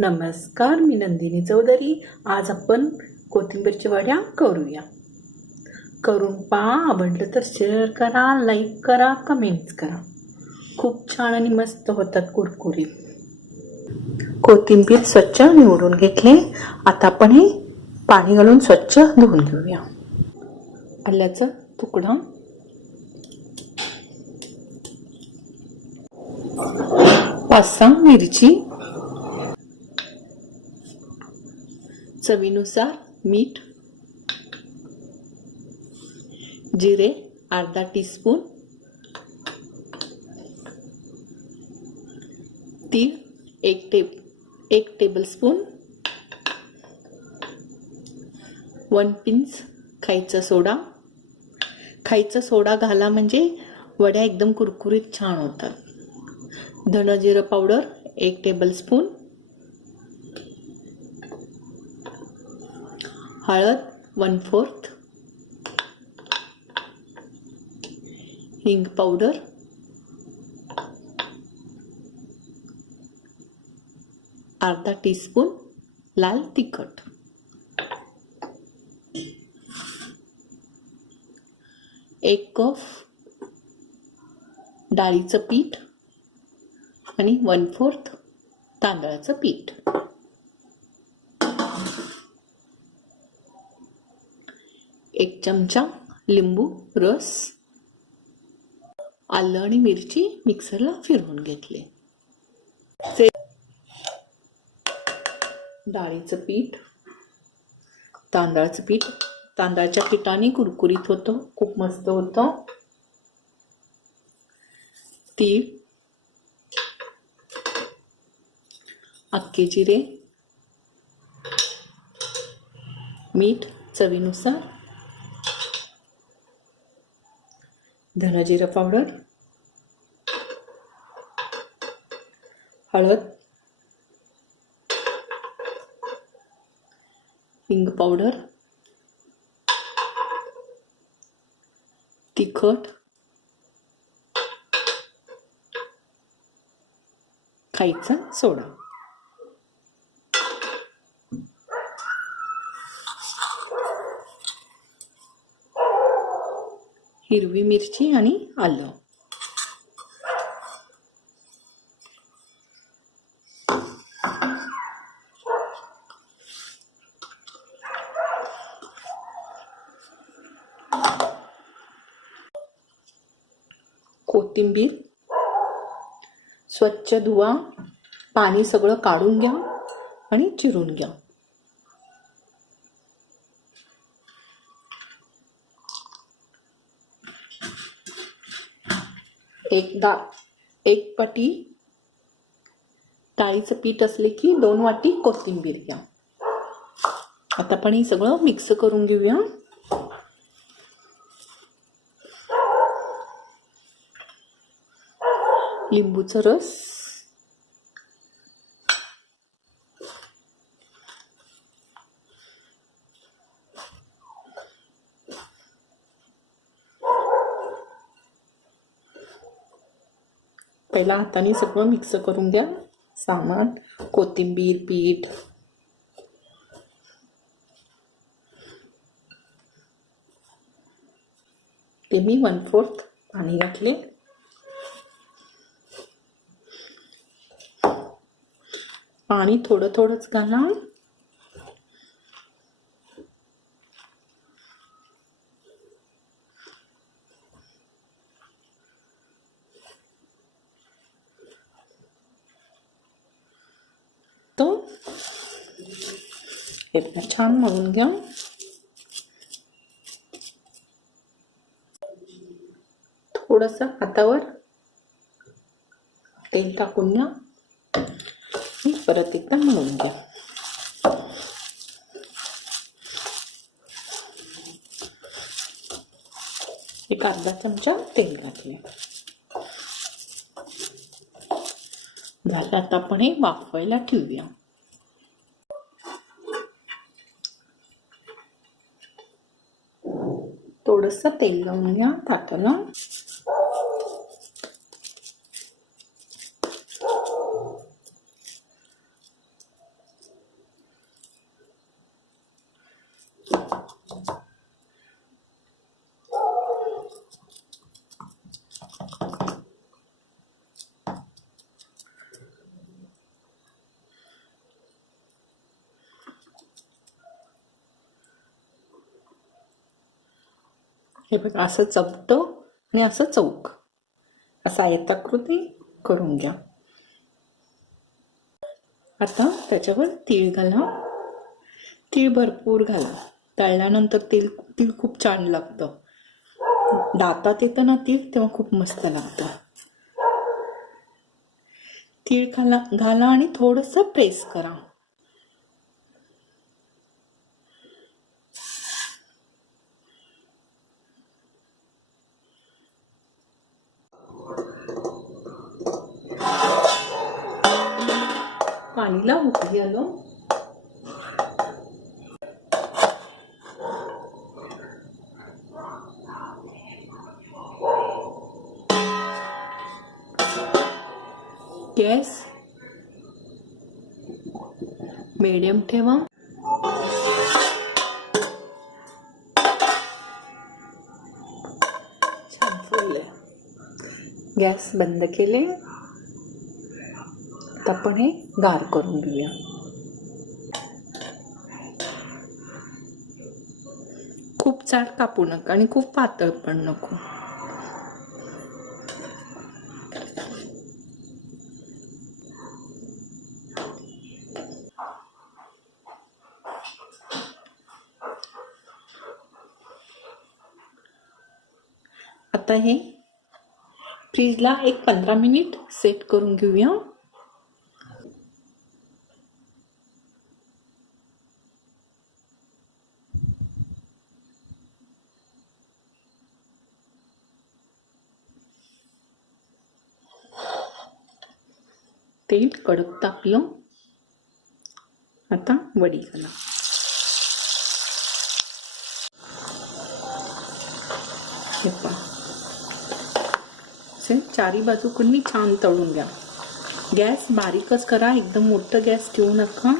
नमस्कार मी नंदिनी चौधरी. आज आपण कोथिंबीरच्या वड्या करूया. करून पहा आवडलं तर शेअर करा लाईक करा कमेंट्स करा. खूप छान आणि मस्त होतात कुरकुरीत. कोथिंबीर स्वच्छ निवडून घेतले. आता आपण हे पाणी घालून स्वच्छ धुवून घेऊया. आल्याचा तुकडा. पाच सहा मिरची चवीनुसार मीठ जिरे अर्धा टीस्पून तीळ एक टेब एक टेबलस्पून वन पिंच खायचा सोडा. खायचा सोडा घाला म्हणजे वड्या एकदम कुरकुरीत छान होतात. धन जिरं पावडर एक टेबलस्पून हळद वन फोर्थ हिंग पावडर अर्धा टीस्पून लाल तिखट. एक कप डाळीचं पीठ आणि वन फोर्थ तांदळाचं पीठ. एक चमचा लिंबू रस आलं आणि मिरची मिक्सरला फिरवून घेतले. डाळीचं पीठ तांदळाचं पीठ. तांदळाच्या पिठाने कुरकुरीत होतं खूप मस्त होतं. तीळ अक्के जिरे मीठ चवीनुसार धनजिरं पावडर हळद हिंग पावडर तिखट खायचा सोडा. हिरवी मिरची आणि आलं. कोथिंबीर स्वच्छ धुवा पाणी सगळं काढून घ्या आणि चिरून घ्या. एकदा एक पाटी डाळीचं पीठ असले की दोन वाटी कोथिंबीर घ्या. आता आपण हे सगळं मिक्स करून घेऊया. लिंबूचा रस. पहिला हाताने सगळं मिक्स करून घ्या सामान कोथिंबीर पीठ. ते मी वन फोर्थ पाणी घातले. पाणी थोडं थोडंच घाला तो एकदा छान मळून घ्या थोडस हातावर तेल टाकून घ्या आणि परत एकदा मळून घ्या एक अर्धा चमचा तेल घातले झालं आता आपण हे वाफवायला ठेवूया थोडंसं तेल लावून घ्या ताटाला. हे बघा असं चपटं आणि असं चौक. असं आयताकृती करून घ्या. आता त्याच्यावर तीळ घाला. तीळ भरपूर घाला. तळल्यानंतर तेल तीळ खूप छान लागतं. दातात येतं ना तीळ तेव्हा खूप मस्त लागतं. तीळ घाला घाला आणि थोडंसं प्रेस करा. पाणीला उकळी आलो. गॅस. मिडियम ठेवा. छान फुलले गॅस बंद केले. आता आपण हे गार करून घेऊया. खूप जाड कापू नका आणि खूप पातळ पण नको. आता हे फ्रीजला एक पंधरा मिनिट सेट करून घेऊया. तेल कडक तापलं आता वडी घाला हे पहा असे चारी बाजूकडून छान तळून घ्या। गॅस बारीकच करा, एकदम मोठं गॅस ठेवू नका।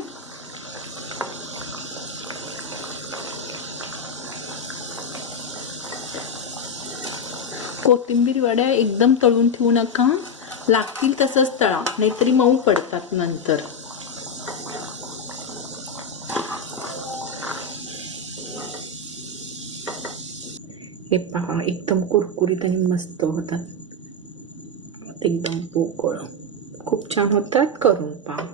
कोथिंबीर वड्या एकदम तळून ठेवू नका। लागतील तसंच तळा नाहीतरी मऊ पडतात नंतर. हे पहा एकदम कुरकुरीत आणि मस्त होतात. एकदम पोकळ. खूप छान होतात करून पहा.